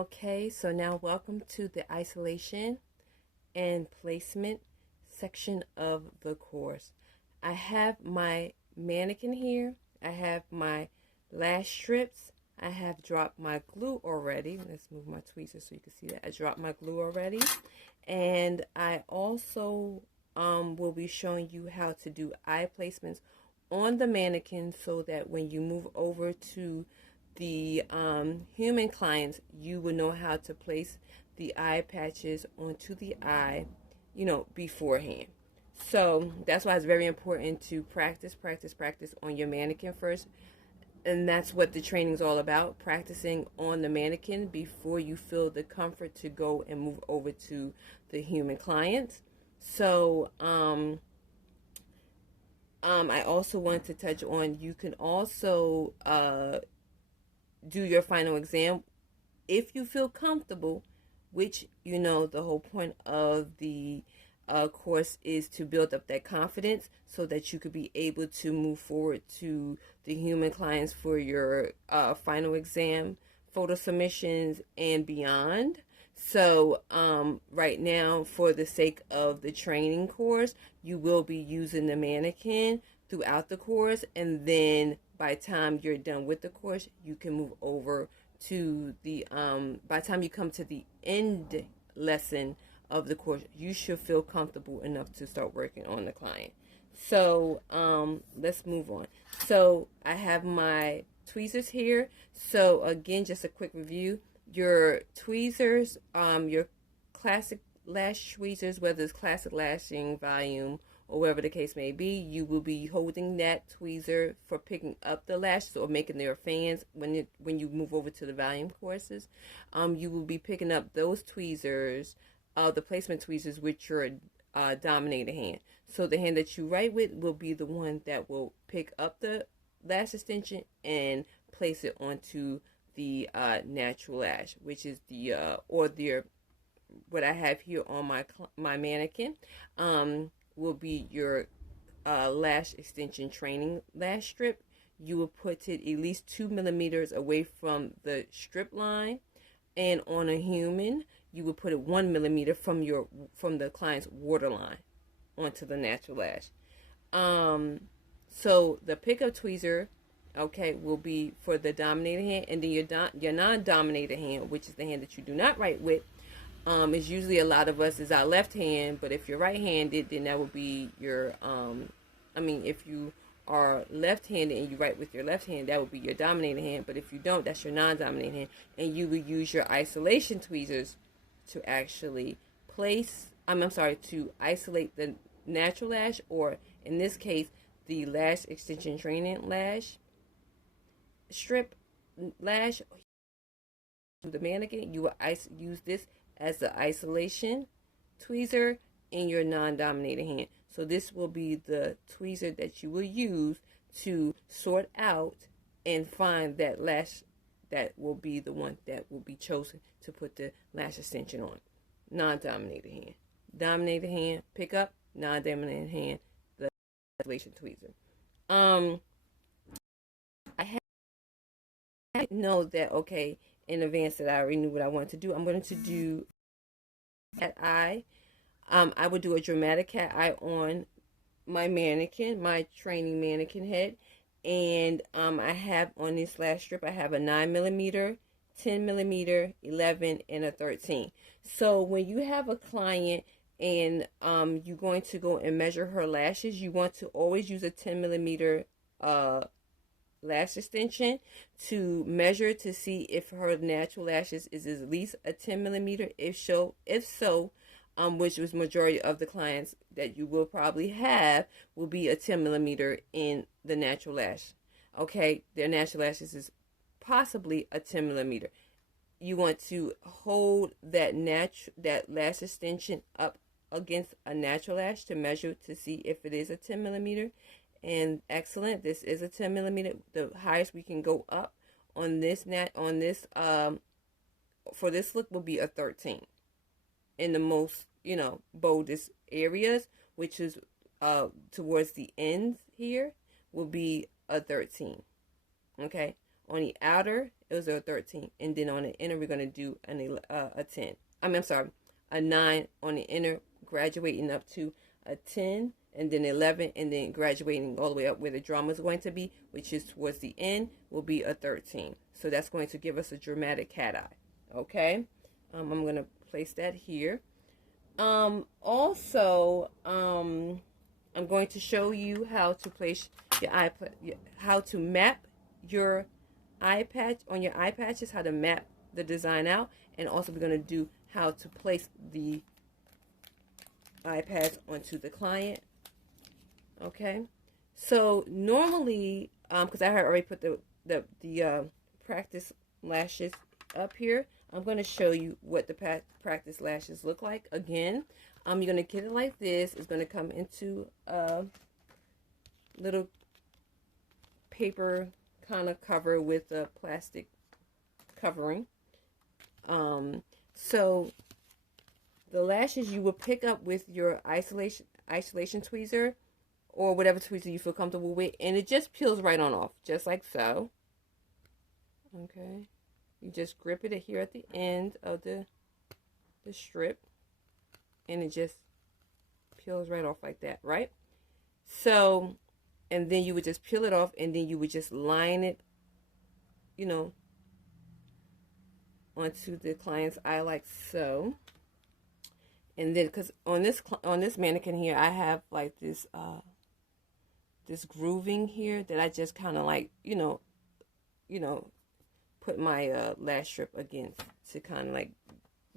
Okay, so now welcome to the isolation and placement section of the course. I have my mannequin here. I have my lash strips. I have dropped my glue already. Let's move my tweezers so you can see that. I dropped my glue already. And I also will be showing you how to do eye placements on the mannequin so that when you move over to the human clients, you will know how to place the eye patches onto the eye, beforehand. So that's why it's very important to practice on your mannequin first. And that's what the training is all about, practicing on the mannequin before you feel the comfort to go and move over to the human clients. So, I also want to touch on, you can also do your final exam if you feel comfortable, which the whole point of the course is to build up that confidence so that you could be able to move forward to the human clients for your final exam, photo submissions, and beyond. So right now, for the sake of the training course, you will be using the mannequin throughout the course, and then by the time you're done with the course, you can move over to the by the time you come to the end lesson of the course, you should feel comfortable enough to start working on the client. So let's move on. So I have my tweezers here. So again, just a quick review. Your tweezers, your classic lash tweezers, whether it's classic lashing, volume, or whatever the case may be, you will be holding that tweezer for picking up the lashes or making their fans when you move over to the volume courses. You will be picking up those tweezers, the placement tweezers, with your dominator hand. So the hand that you write with will be the one that will pick up the lash extension and place it onto the natural lash, which is the what I have here on my mannequin. Will be your lash extension training lash strip. You will put it at least 2 millimeters away from the strip line, and on a human, you will put it 1 millimeter from the client's waterline onto the natural lash. So the pickup tweezer, okay, will be for the dominator hand, and then your non-dominator hand, which is the hand that you do not write with, is usually a lot of us is our left hand, but if you're right-handed, then that would be your, if you are left-handed and you write with your left hand, that would be your dominating hand, but if you don't, that's your non-dominating hand, and you would use your isolation tweezers to actually to isolate the natural lash, or in this case, the lash extension training lash strip lash. The mannequin, you will use this as the isolation tweezer in your non-dominated hand. So this will be the tweezer that you will use to sort out and find that lash that will be the one that will be chosen to put the lash extension on. Non-dominated hand. Dominated hand, pick up. Non-dominated hand, the isolation tweezer. I know that, okay, in advance that I already knew what I wanted to do. I'm going to do cat eye. I would do a dramatic cat eye on my mannequin, my training mannequin head. And I have on this lash strip, I have a 9 millimeter, 10 millimeter, 11, and a 13. So when you have a client and you're going to go and measure her lashes, you want to always use a 10 millimeter lash extension to measure to see if her natural lashes is at least a 10 millimeter. If so, which was majority of the clients that you will probably have, will be a 10 millimeter in the natural lash. Okay, their natural lashes is possibly a 10 millimeter. You want to hold that lash extension up against a natural lash to measure to see if it is a 10 millimeter. And excellent, this is a 10 millimeter. The highest we can go up on this for this look will be a 13. In the most, boldest areas, which is towards the ends here, will be a 13. Okay, On the outer, it was a 13. And then on the inner, we're going to do a 10. I'm sorry, a 9 on the inner, graduating up to a 10, and then 11, and then graduating all the way up where the drama is going to be, which is towards the end, will be a 13. So that's going to give us a dramatic cat eye. Okay? I'm going to place that here. Also, I'm going to show you how to place your eye, how to map your eye patch on your eye patches, how to map the design out, and also we're going to do how to place the eye pads onto the client. Okay, so normally, because I had already put the practice lashes up here, I'm going to show you what the practice lashes look like. Again, you're going to get it like this. It's going to come into a little paper kind of cover with a plastic covering. So the lashes you will pick up with your isolation tweezer, or whatever tweezer you feel comfortable with, and it just peels right on off, just like so. Okay, you just grip it here at the end of the strip, and it just peels right off like that, right? So, and then you would just peel it off, and then you would just line it, you know, onto the client's eye like so. And then, because on this mannequin here, I have like this this grooving here that I just kind of like, you know, put my lash strip against to kind of like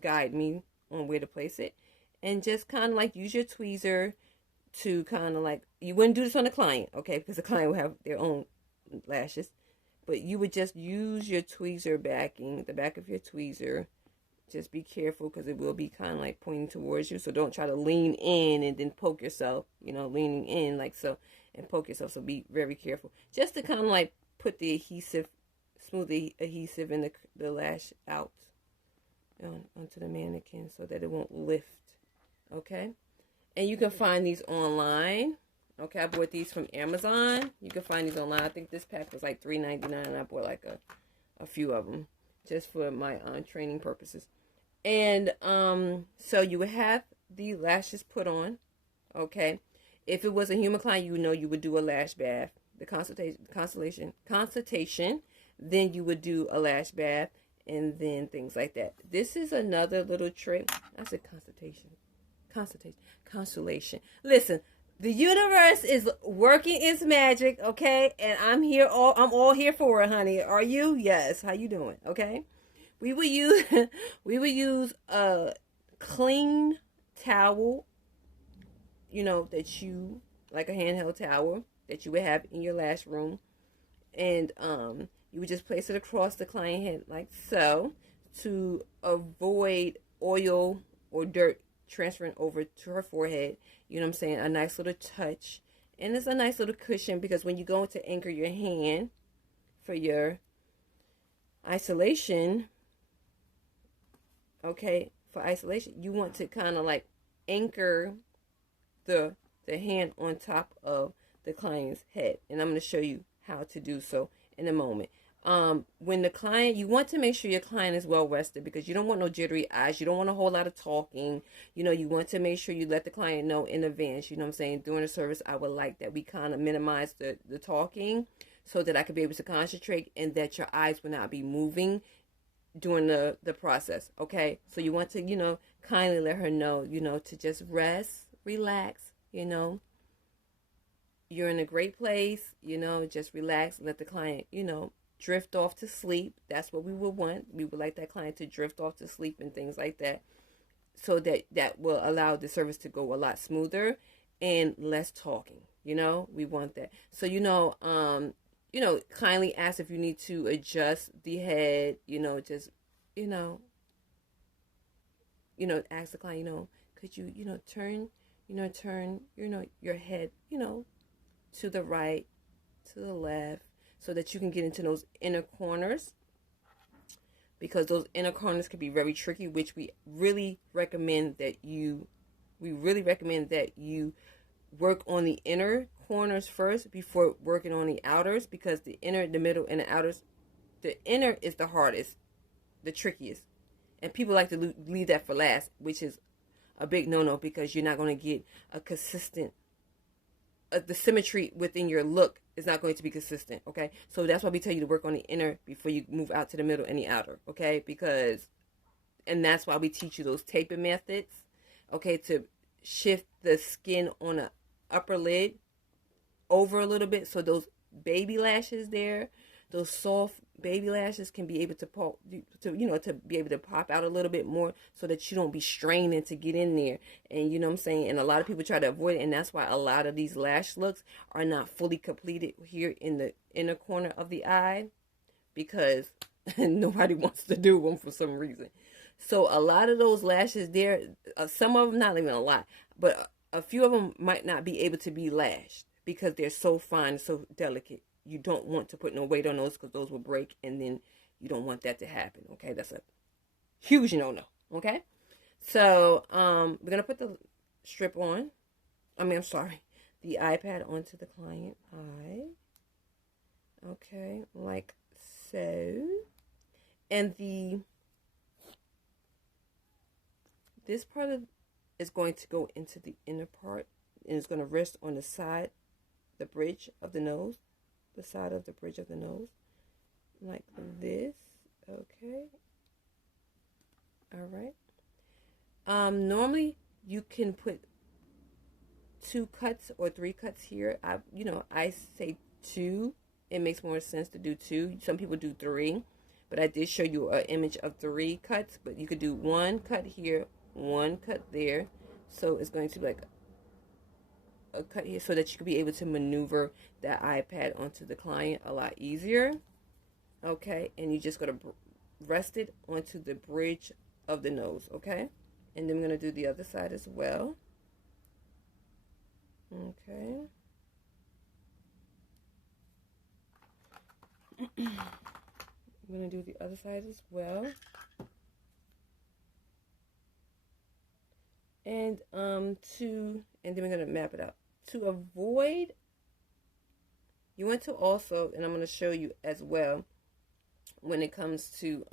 guide me on where to place it, and just kind of like use your tweezer to kind of like, you wouldn't do this on the client, okay, because the client will have their own lashes, but you would just use your tweezer backing, the back of your tweezer. Just be careful because it will be kind of like pointing towards you. So don't try to lean in and then poke yourself, leaning in like so and poke yourself. So be very careful. Just to kind of like put the adhesive, smooth the adhesive in the lash out onto the mannequin so that it won't lift. Okay. And you can find these online. Okay. I bought these from Amazon. You can find these online. I think this pack was like $3.99 and I bought like a few of them just for my training purposes. And so you would have the lashes put on, okay? If it was a human client, you would do a lash bath, the consultation, then you would do a lash bath, and then things like that. This is another little trick. I said constellation. Listen, the universe is working its magic, okay? And I'm all here for it, honey. Are you? Yes. How you doing? Okay. We will use a clean towel, that you, like a handheld towel that you would have in your lash room, and you would just place it across the client head like so to avoid oil or dirt transferring over to her forehead. You know what I'm saying? A nice little touch, and it's a nice little cushion because when you go to anchor your hand for your isolation. Okay, for isolation, you want to kind of like anchor the hand on top of the client's head. And I'm going to show you how to do so in a moment. When the client, you want to make sure your client is well rested because you don't want no jittery eyes. You don't want a whole lot of talking. You want to make sure you let the client know in advance. You know what I'm saying? During the service, I would like that we kind of minimize the talking so that I could be able to concentrate and that your eyes will not be moving during the process. Okay, so you want to kindly let her know to just rest, relax. You're in a great place. Just relax, let the client drift off to sleep. That's what we would want. We would like that client to drift off to sleep and things like that, so that will allow the service to go a lot smoother and less talking. We want that. So kindly ask if you need to adjust the head, just, ask the client, could you, turn your head, to the right, to the left, so that you can get into those inner corners, because those inner corners can be very tricky, which we really recommend that you work on the inner corners first before working on the outers, because the inner, the middle, and the outers the inner is the hardest, the trickiest. And people like to leave that for last, which is a big no-no because you're not going to get a consistent, the symmetry within your look is not going to be consistent, okay? So that's why we tell you to work on the inner before you move out to the middle and the outer, okay? And that's why we teach you those taping methods, okay, to shift the skin on the upper lid over a little bit so those baby lashes there, those soft baby lashes can be able to pop, to be able to pop out a little bit more so that you don't be straining to get in there. And you know what I'm saying? And a lot of people try to avoid it, and that's why a lot of these lash looks are not fully completed here in the inner corner of the eye because nobody wants to do them for some reason. So a lot of those lashes there, some of them, not even a lot, but a few of them might not be able to be lashed because they're so fine, so delicate. You don't want to put no weight on those because those will break, and then you don't want that to happen, okay? That's a huge no-no, okay? So we're going to put the strip on. I'm sorry, the iPad onto the client eye. Okay, like so. And this part is going to go into the inner part, and it's going to rest on the side, the bridge of the nose. The side of the bridge of the nose, like this. Okay. All right. Normally you can put 2 cuts or 3 cuts here. I say 2. It makes more sense to do 2. Some people do 3, but I did show you an image of 3 cuts. But you could do 1 cut here, 1 cut there. So it's going to be like a cut here so that you could be able to maneuver that iPad onto the client a lot easier. Okay, and you just got to rest it onto the bridge of the nose, okay? And then I'm going to do the other side as well. Okay. I'm going to do the other side as well. And then we're going to map it out. To avoid, you want to also, and I'm going to show you as well, when it comes to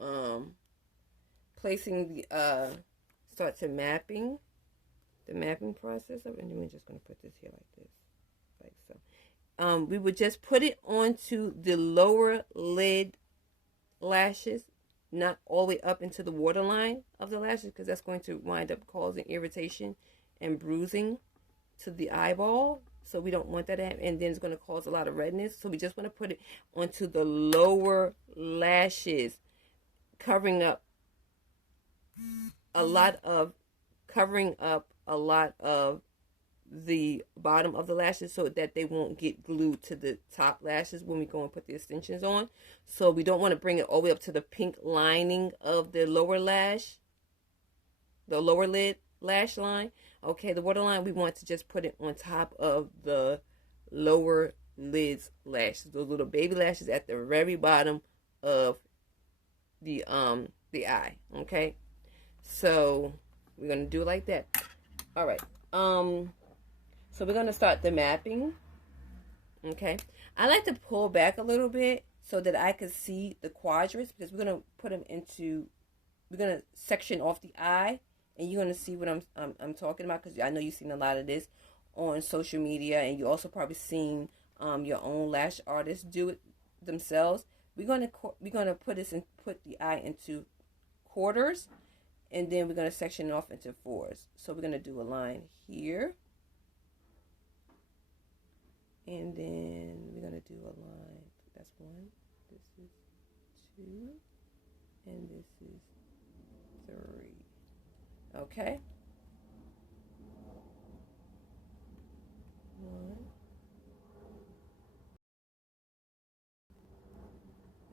placing the start to mapping, the mapping process of, and then we're just going to put this here like this, like so. We would just put it onto the lower lid lashes, not all the way up into the waterline of the lashes, because that's going to wind up causing irritation and bruising to the eyeball. So we don't want that to happen, and then it's going to cause a lot of redness. So we just want to put it onto the lower lashes, covering up a lot of the bottom of the lashes so that they won't get glued to the top lashes when we go and put the extensions on. So we don't want to bring it all the way up to the pink lining of the lower lash, the lower lid lash line. Okay, the waterline, we want to just put it on top of the lower lids lashes, those little baby lashes at the very bottom of the eye. Okay, so we're gonna do it like that. All right. So we're gonna start the mapping. Okay, I like to pull back a little bit so that I can see the quadrants, because we're gonna put them into, we're gonna section off the eye. And you're going to see what I'm talking about, because I know you've seen a lot of this on social media, and you also probably seen your own lash artists do it themselves. We're going to put the eye into quarters, and then we're going to section it off into 4s. So we're going to do a line here, and then we're going to do a line. That's 1. This is 2, and this is 3. Okay. 1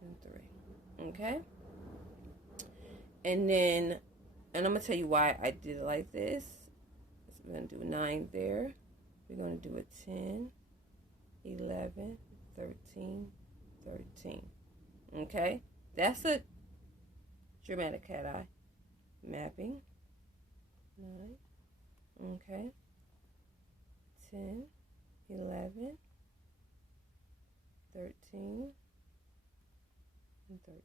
and 3. Okay. And then, and I'm going to tell you why I did it like this. So we're going to do a 9 there. We're going to do a 10, 11, 13, 13. Okay. That's a dramatic cat eye mapping. 9, okay, 10, 11, 13, and 13.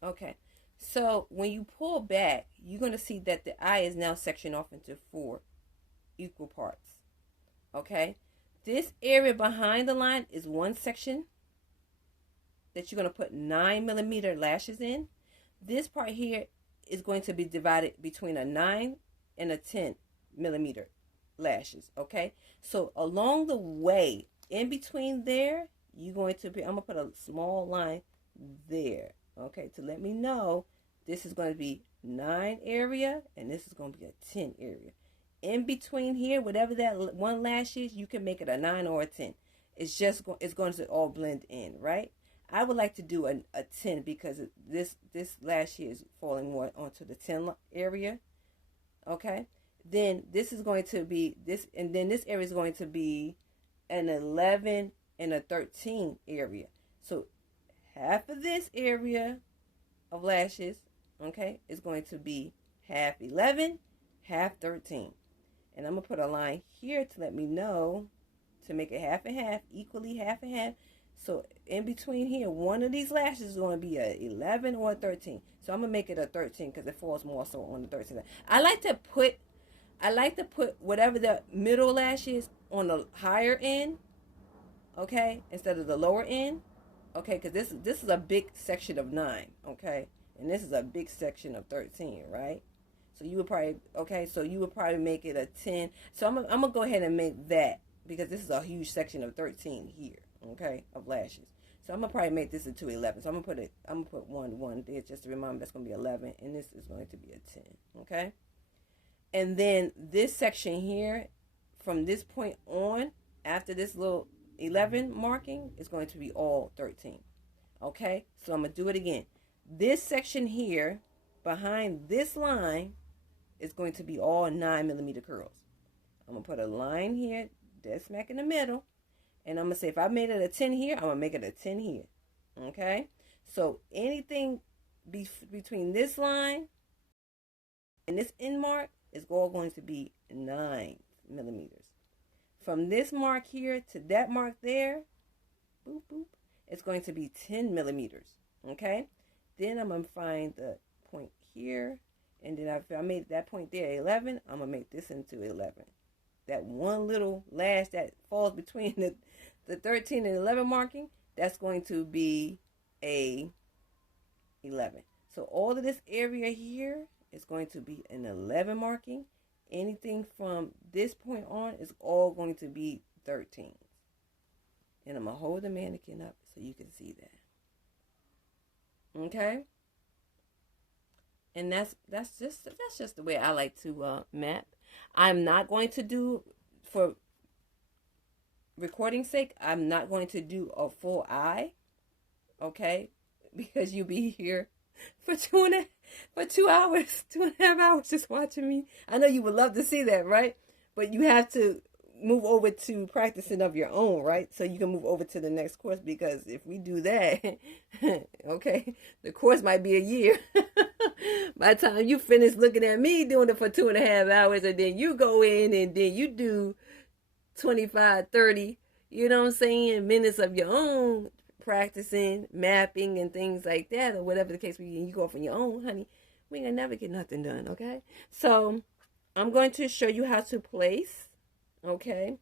Okay, so when you pull back, you're going to see that the eye is now sectioned off into 4 equal parts. Okay, this area behind the line is one section that you're going to put 9mm lashes in. This part here is going to be divided between a 9 and a 10mm lashes. Okay, so along the way, in between there, you're going to be, I'm going to put a small line there. Okay, to let me know this is going to be 9 area and this is going to be a 10 area. In between here, whatever that one lash is, you can make it a 9 or a 10. It's going to all blend in, right? I would like to do a 10 because this lash here is falling more onto the 10 area. Okay, then this is going to be this, and then this area is going to be an 11 and a 13 area. So half of this area of lashes, okay, is going to be half 11, half 13. And I'm going to put a line here to let me know, to make it half and half, equally half and half. So in between here, one of these lashes is going to be a 11 or a 13. So I'm going to make it a 13 because it falls more so on the 13. I like to put whatever the middle lash is on the higher end, okay, instead of the lower end. Okay, because this is a big section of 9, okay? And this is a big section of 13, right? So you would probably make it a 10. So I'm going to go ahead and make that because this is a huge section of 13 here, okay, of lashes. So I'm going to probably make this into 11. So I'm going to put 1 there just to remind me that's going to be 11. And this is going to be a 10, okay? And then this section here, from this point on, after this little 11 marking, is going to be all 13. Okay, so I'm going to do it again. This section here, behind this line, is going to be all 9mm curls. I'm going to put a line here, dead smack in the middle. And I'm going to say, if I made it a 10 here, I'm going to make it a 10 here. Okay, so anything between this line and this end mark is all going to be 9mm. From this mark here to that mark there, boop, boop, it's going to be 10mm, okay? Then I'm going to find the point here, and then if I made that point there 11, I'm going to make this into 11. That one little lash that falls between the 13 and 11 marking, that's going to be a 11. So all of this area here is going to be an 11 marking. Anything from this point on is all going to be 13. And I'm going to hold the mannequin up so you can see that. Okay? And that's just the way I like to map. I'm not going to do, for recording sake, I'm not going to do a full eye. Okay? Because you'll be here for 2 hours, 2.5 hours just watching me. I know you would love to see that, right? But you have to move over to practicing of your own, right? So you can move over to the next course, because if we do that, okay, the course might be a year. By the time you finish looking at me doing it for 2.5 hours, and then you go in and then you do 25, 30, you know what I'm saying, minutes of your own, practicing, mapping, and things like that, or whatever the case may be, you go off on your own, honey, we ain't gonna never get nothing done, okay? So I'm going to show you how to place, okay,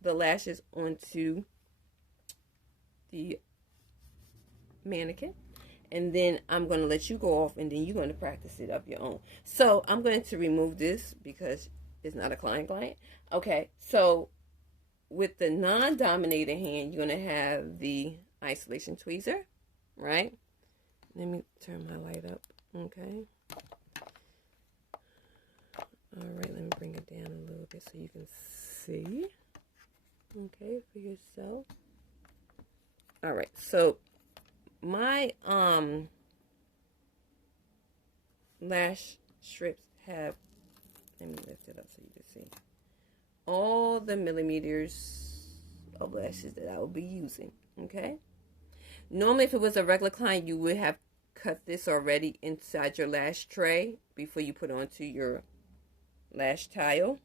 the lashes onto the mannequin. And then I'm going to let you go off, and then you're going to practice it of your own. So I'm going to remove this because it's not a client. Okay, so with the non-dominated hand, you're going to have the isolation tweezer, right? Let me turn my light up, okay? All right, let me bring it down a little bit so you can see, okay, for yourself. All right, so my lash strips have, let me lift it up so you can see all the millimeters of lashes that I will be using, okay? Normally, if it was a regular client, you would have cut this already inside your lash tray before you put onto your lash tile.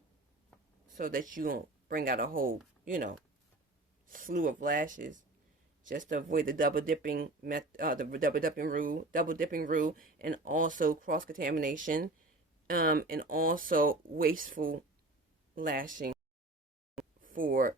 so that you don't bring out a whole, slew of lashes. Just to avoid the double dipping rule, and also cross contamination, and also wasteful lashing for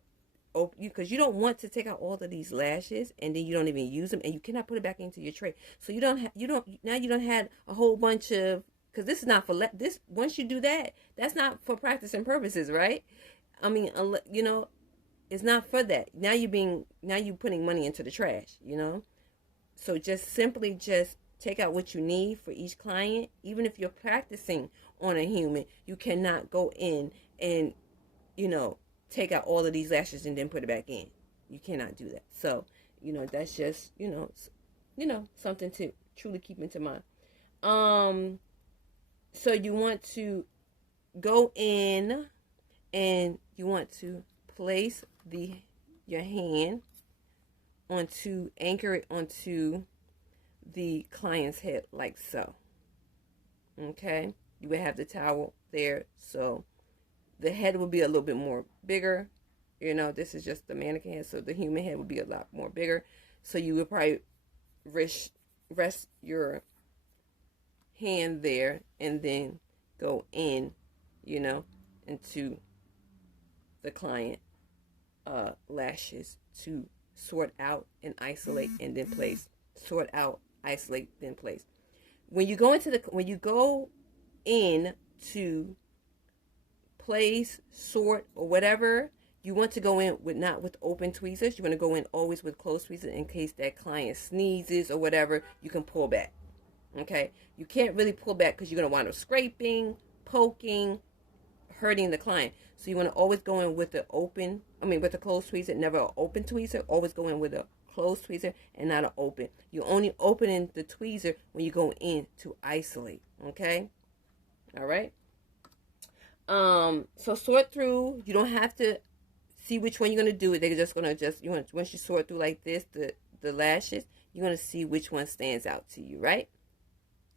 because you don't want to take out all of these lashes and then you don't even use them, and you cannot put it back into your tray. So you don't have a whole bunch of, because this is not for this. Once you do that, that's not for practicing purposes, right? I mean, it's not for that. Now you're putting money into the trash, So just simply take out what you need for each client. Even if you're practicing on a human, you cannot go in and, take out all of these lashes and then put it back in. You cannot do that. So, that's just, something to truly keep into mind. So you want to go in and you want to place your hand anchor it onto the client's head like so. Okay, you would have the towel there, so the head will be a little bit more bigger. This is just the mannequin head, so the human head would be a lot more bigger. So you would probably rest your hand there and then go in, into the client lashes to sort out and isolate and then place. Sort out, isolate, then place. When you go in to place, sort, or whatever, you want to go in not with open tweezers. You want to go in always with closed tweezers in case that client sneezes or whatever. You can pull back. Okay, you can't really pull back because you're going to wind up scraping, poking, hurting the client. So you want to always go in with the closed tweezer, never an open tweezer. Always go in with a closed tweezer and not an open. You only open the tweezer when you go in to isolate. Okay, all right. So sort through. You don't have to see which one you're gonna do. They're just gonna once you sort through like this, the lashes, you're gonna see which one stands out to you, right?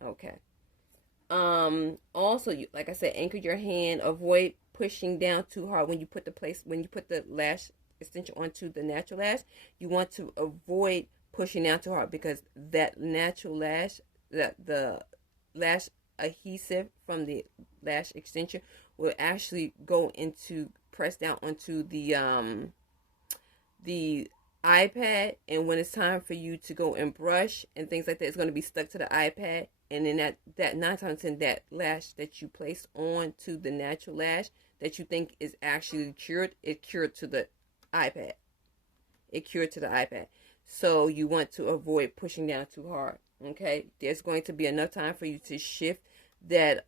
Okay. Also, like I said, anchor your hand. Avoid pushing down too hard when you put the lash extension onto the natural lash. You want to avoid pushing down too hard because that natural lash, the lash adhesive from the lash extension will actually go into press down onto the iPad, and when it's time for you to go and brush and things like that, it's going to be stuck to the iPad, and then that 9 times 10 that lash that you place on to the natural lash that you think is actually cured, it cured to the iPad. So you want to avoid pushing down too hard. Okay, there's going to be enough time for you to shift that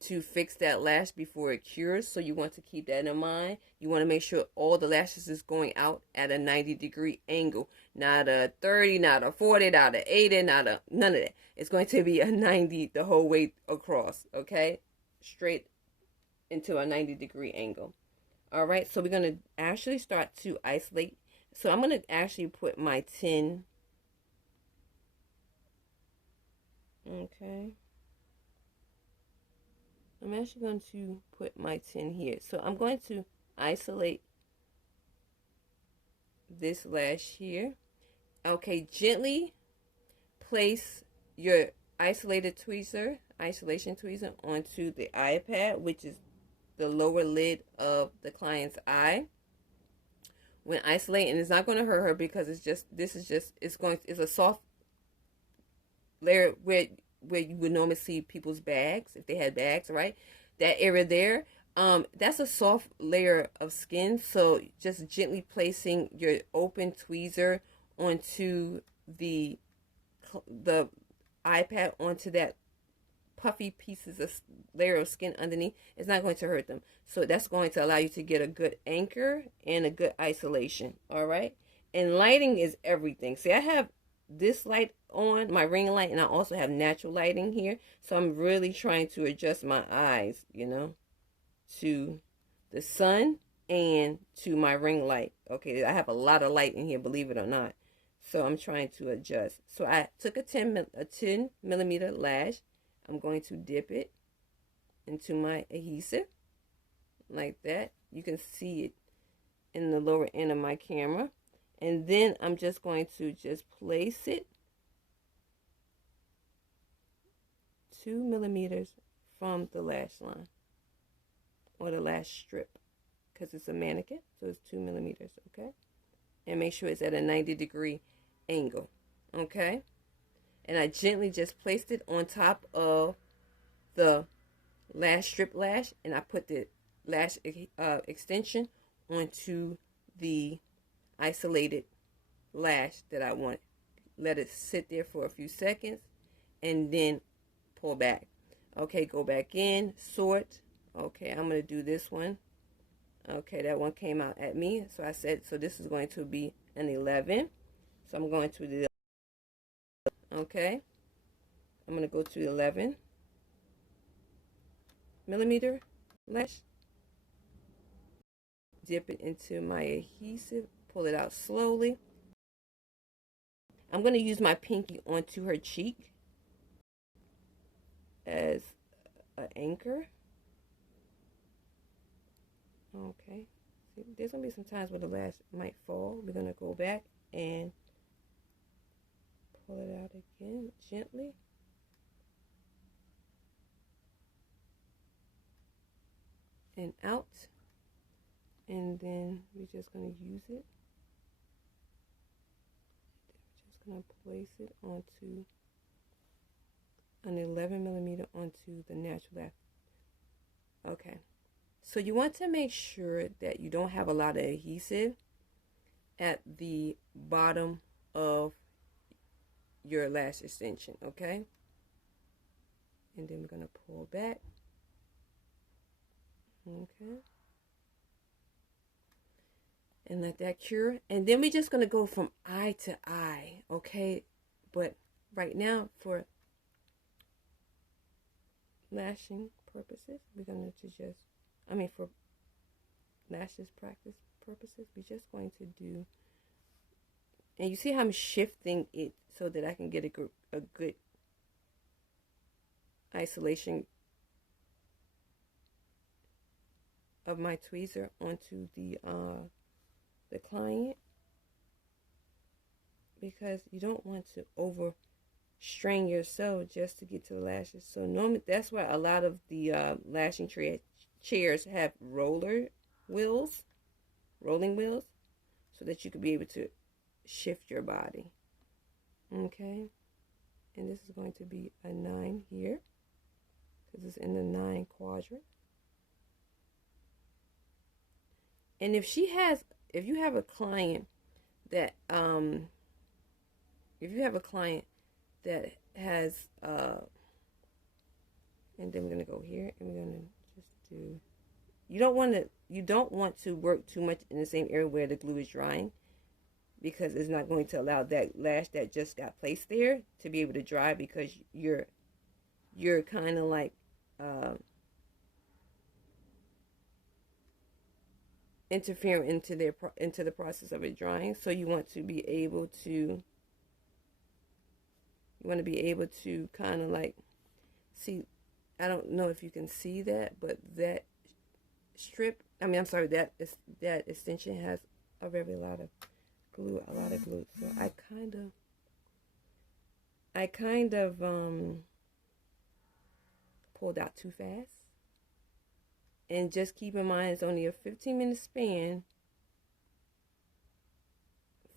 to fix that lash before it cures. So you want to keep that in mind. You want to make sure all the lashes is going out at a 90-degree angle, not a 30, not a 40, not a 80, none of that. It's going to be a 90 the whole way across. Okay, straight into a 90-degree angle. All right, so we're going to actually start to isolate. So I'm going to actually put my 10. Okay. I'm actually going to put my 10 here. So I'm going to isolate this lash here. Okay, gently place your isolation tweezer onto the iPad, which is the lower lid of the client's eye. When isolating, it's not going to hurt her because it's a soft layer where you would normally see people's bags, if they had bags, right? That area there, that's a soft layer of skin. So just gently placing your open tweezer onto the iPad, onto that puffy pieces of layer of skin underneath, it's not going to hurt them. So that's going to allow you to get a good anchor and a good isolation. All right. And lighting is everything. See, I have this light on, my ring light, and I also have natural lighting here. So I'm really trying to adjust my eyes, to the sun and to my ring light. Okay, I have a lot of light in here, believe it or not. So I'm trying to adjust. So I took a 10 millimeter lash. I'm going to dip it into my adhesive. like that. You can see it in the lower end of my camera. And then I'm just going to just place it 2 millimeters from the lash line or the lash strip, because it's a mannequin, so it's 2 millimeters, okay? And make sure it's at a 90-degree angle, okay? And I gently just placed it on top of the lash strip lash, and I put the lash extension onto the isolated lash that I want. Let it sit there for a few seconds and then pull back. Okay, go back in, sort. Okay, I'm going to do this one. Okay, that one came out at me. So I said, so this is going to be an 11. So I'm going to the, okay, I'm going to go to 11 millimeter lash. Dip it into my adhesive, pull it out slowly. I'm going to use my pinky onto her cheek as an anchor. Okay, see, there's going to be some times where the lash might fall. We're going to go back and pull it out again gently. And out. And then we're just going to use it. We're just going to place it onto an 11 millimeter onto the natural lash. Okay. So you want to make sure that you don't have a lot of adhesive at the bottom of your lash extension, okay? And then we're going to pull back. Okay. And let that cure. And then we're just going to go from eye to eye, okay? But right now, for lashing purposes, we're going to just, for lashes practice purposes, we're just going to do, and you see how I'm shifting it so that I can get a good isolation of my tweezer onto the client, because you don't want to over strain yourself just to get to the lashes. So normally that's why a lot of the lashing chairs have rolling wheels, so that you could be able to shift your body. Okay, and this is going to be a 9 here because it's in the 9 quadrant. And if you have a client that has and then we're going to go here and we're going to just do, you don't want to work too much in the same area where the glue is drying, because it's not going to allow that lash that just got placed there to be able to dry, because you're kind of like interfering into the process of it drying. So you want to be able to kind of like see. I don't know if you can see that, but that strip, that extension has a lot of glue. So I kind of pulled out too fast. And just keep in mind, it's only a 15-minute span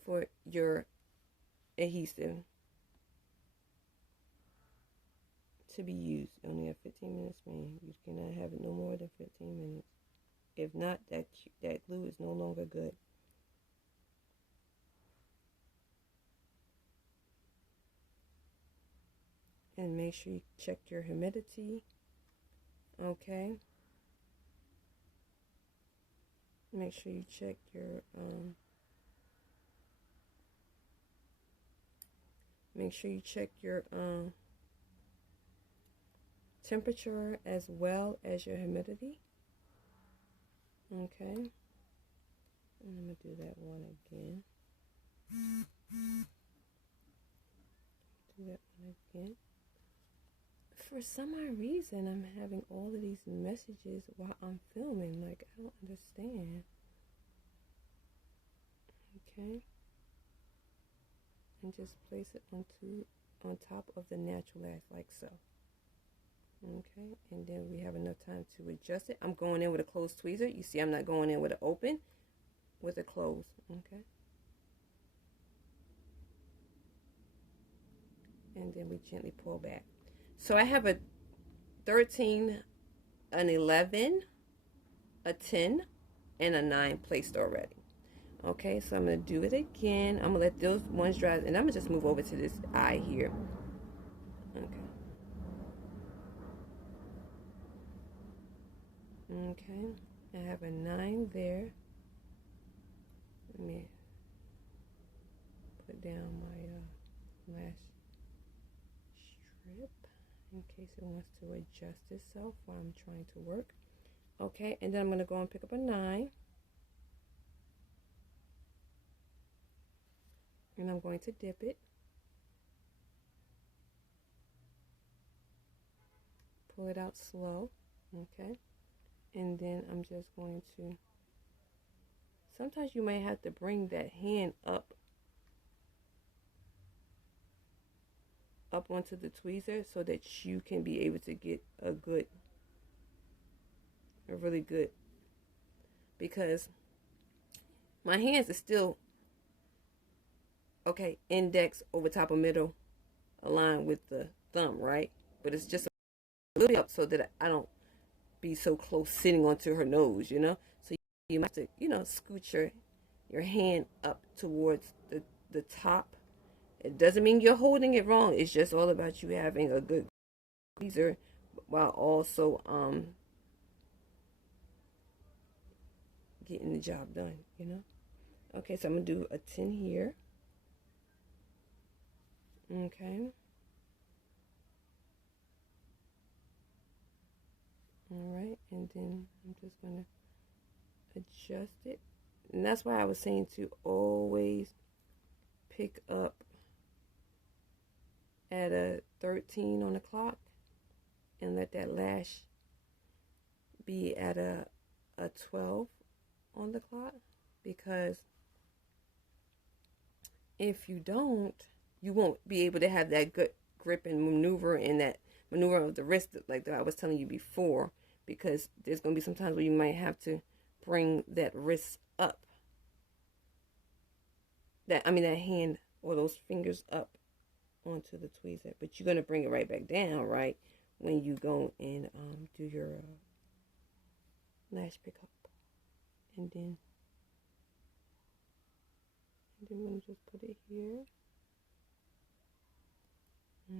for your adhesive to be used. Only a 15-minute span. You cannot have it no more than 15 minutes. If not, that glue is no longer good. And make sure you check your humidity. Okay. Make sure you check your temperature as well as your humidity. Okay. And I'm going to do that one again. for some odd reason, I'm having all of these messages while I'm filming. Like, I don't understand. Okay. And just place it on top of the natural lash like so. Okay, and then we have enough time to adjust it. I'm going in with a closed tweezer. You see, I'm not going in with an open, with a closed. Okay. And then we gently pull back. So I have a 13, an 11, a 10, and a 9 placed already. Okay, so I'm going to do it again. I'm going to let those ones dry, and I'm going to just move over to this eye here. Okay. Okay, I have a 9 there. Let me put down my lash strip in case it wants to adjust itself while I'm trying to work. Okay, and then I'm going to go and pick up a 9. And I'm going to dip it. Pull it out slow. Okay. And then I'm just going to, sometimes you may have to bring that hand up onto the tweezer so that you can be able to get a really good, because my hands are still, okay, index over top of middle aligned with the thumb, right? But it's just a little bit up so that I don't be so close sitting onto her nose, you know? So you have to, you know, scoot your hand up towards the top. It doesn't mean you're holding it wrong. It's just all about you having a good tweezer while also getting the job done, you know? Okay, so I'm going to do a 10 here. Okay. All right, and then I'm just going to adjust it. And that's why I was saying to always pick up at a 13 on the clock and let that lash be at a 12 on the clock, because if you don't, you won't be able to have that good grip and maneuver, and that maneuver of the wrist like that I was telling you before, because there's going to be some times where you might have to bring that wrist up, that hand or those fingers up onto the tweezer, but you're going to bring it right back down, right, when you go and do your lash pickup. And then I'm going to just put it here.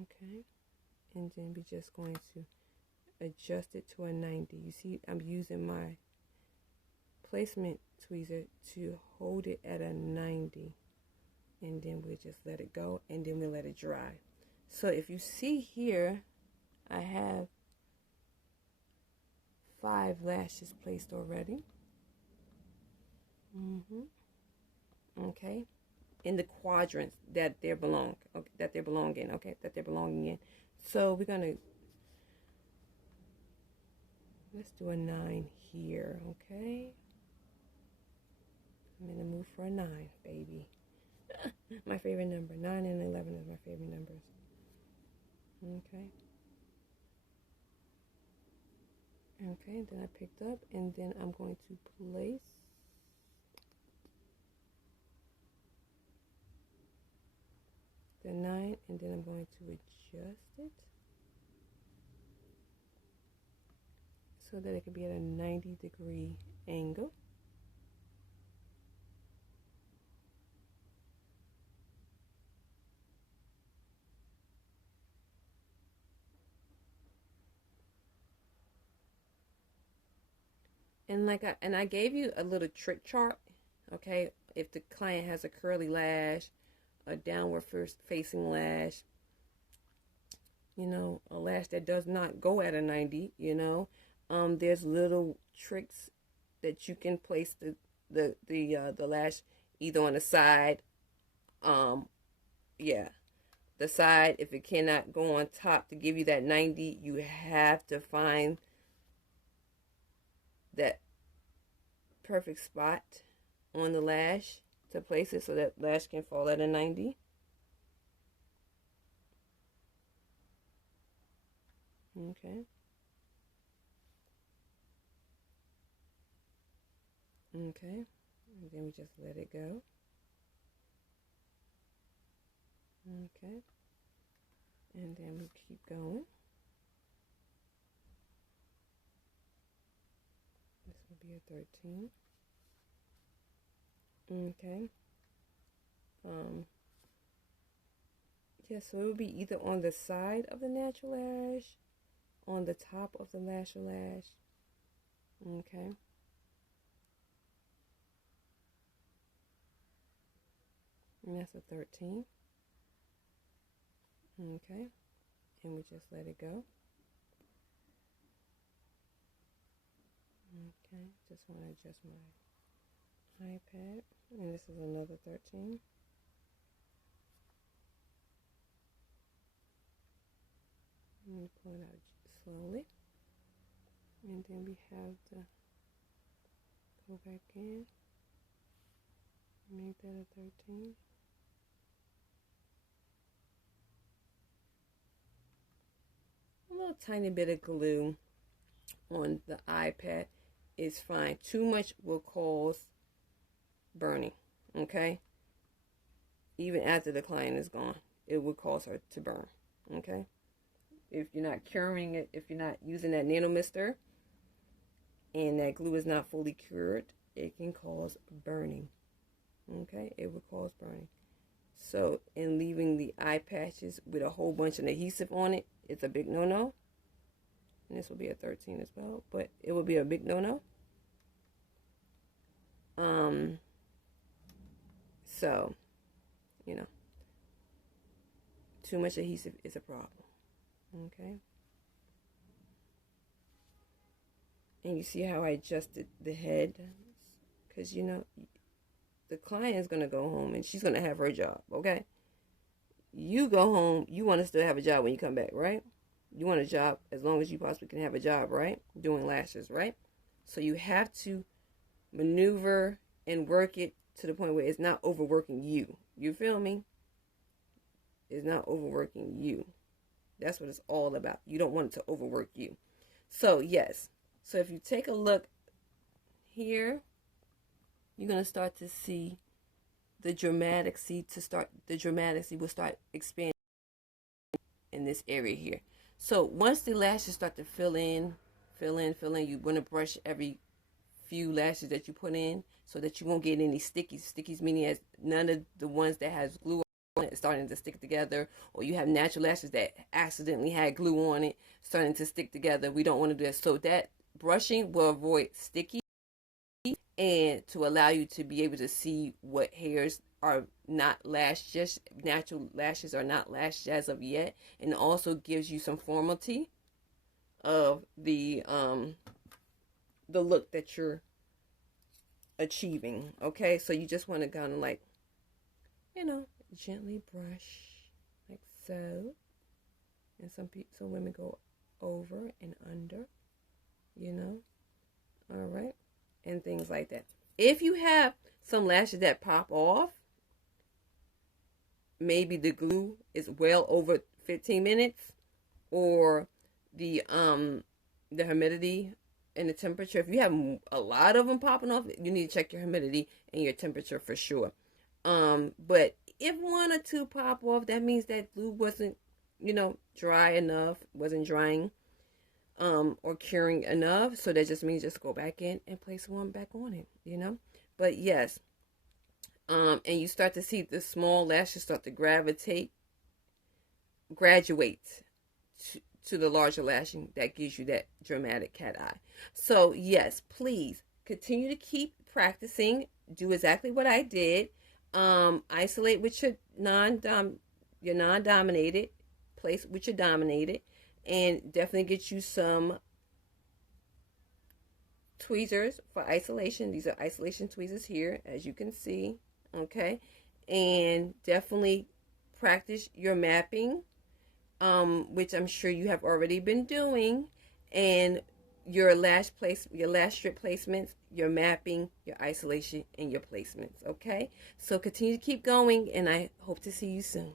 Okay, and then we're just going to adjust it to a 90. You see, I'm using my placement tweezer to hold it at a 90, and then we'll just let it go, and then we'll let it dry. So if you see here, I have 5 lashes placed already. Okay, in the quadrants that they belong, okay, that they're belonging in. So we're gonna, let's do a 9 here. Okay, I'm gonna move for a 9, baby. My favorite number. 9 and 11 is my favorite numbers. Okay. Okay, then I picked up, and then I'm going to place the 9, and then I'm going to adjust it so that it can be at a 90-degree angle. And I gave you a little trick chart, okay? If the client has a curly lash, a downward facing lash, you know, a lash that does not go at a 90, you know, there's little tricks that you can place the lash either on the side, the side, if it cannot go on top to give you that 90, you have to find that perfect spot on the lash to place it so that lash can fall at a 90. Okay. Okay. And then we just let it go. Okay. And then we keep going. This will be a 13. Okay. Yeah, so it will be either on the side of the natural lash, on the top of the natural lash. Okay. And that's a 13. Okay. And we just let it go. Okay. Just want to adjust my iPad. And this is another 13. And pull it out slowly. And then we have to go back in. Make that a 13. A little tiny bit of glue on the iPad is fine. Too much will cause burning. Okay? Even after the client is gone, it will cause her to burn. Okay? If you're not curing it, if you're not using that nano mister and that glue is not fully cured, it can cause burning. Okay, it will cause burning. So, in leaving the eye patches with a whole bunch of adhesive on it, it's a big no-no. And this will be a 13 as well, but it will be a big no-no. So, you know, too much adhesive is a problem. Okay. And you see how I adjusted the head? Because, you know, the client is going to go home and she's going to have her job, okay? You go home, you want to still have a job when you come back, right? You want a job as long as you possibly can have a job, right? Doing lashes, right? So you have to maneuver and work it to the point where it's not overworking you. You feel me? It's not overworking you. That's what it's all about. You don't want it to overwork you. So, yes. So if you take a look here, you're going to start to see the dramaticity will start expanding in this area here. So once the lashes start to fill in, you want to brush every few lashes that you put in so that you won't get any stickies. Stickies meaning as none of the ones that has glue on it starting to stick together, or you have natural lashes that accidentally had glue on it starting to stick together. We don't want to do that. So that brushing will avoid sticky and to allow you to be able to see what hairs are not lashes, natural lashes are not lashes as of yet, and also gives you some formality of the look that you're achieving. Okay, so you just want to kind of like, you know, gently brush like so, and some women go over and under, you know, all right, and things like that. If you have some lashes that pop off, maybe the glue is well over 15 minutes, or the humidity and the temperature. If you have a lot of them popping off, you need to check your humidity and your temperature for sure. But if one or two pop off, that means that glue wasn't, you know, dry enough, wasn't drying, or curing enough. So that just means just go back in and place one back on it, you know. But yes, and you start to see the small lashes start to graduate to the larger lashing that gives you that dramatic cat eye. So yes, please continue to keep practicing. Do exactly what I did. Isolate with your non-dominated, place with your dominated, and definitely get you some tweezers for isolation. These are isolation tweezers here, as you can see. Okay, and definitely practice your mapping, which I'm sure you have already been doing, and your last strip placements, your mapping, your isolation, and your placements. Okay, so continue to keep going, and I hope to see you soon.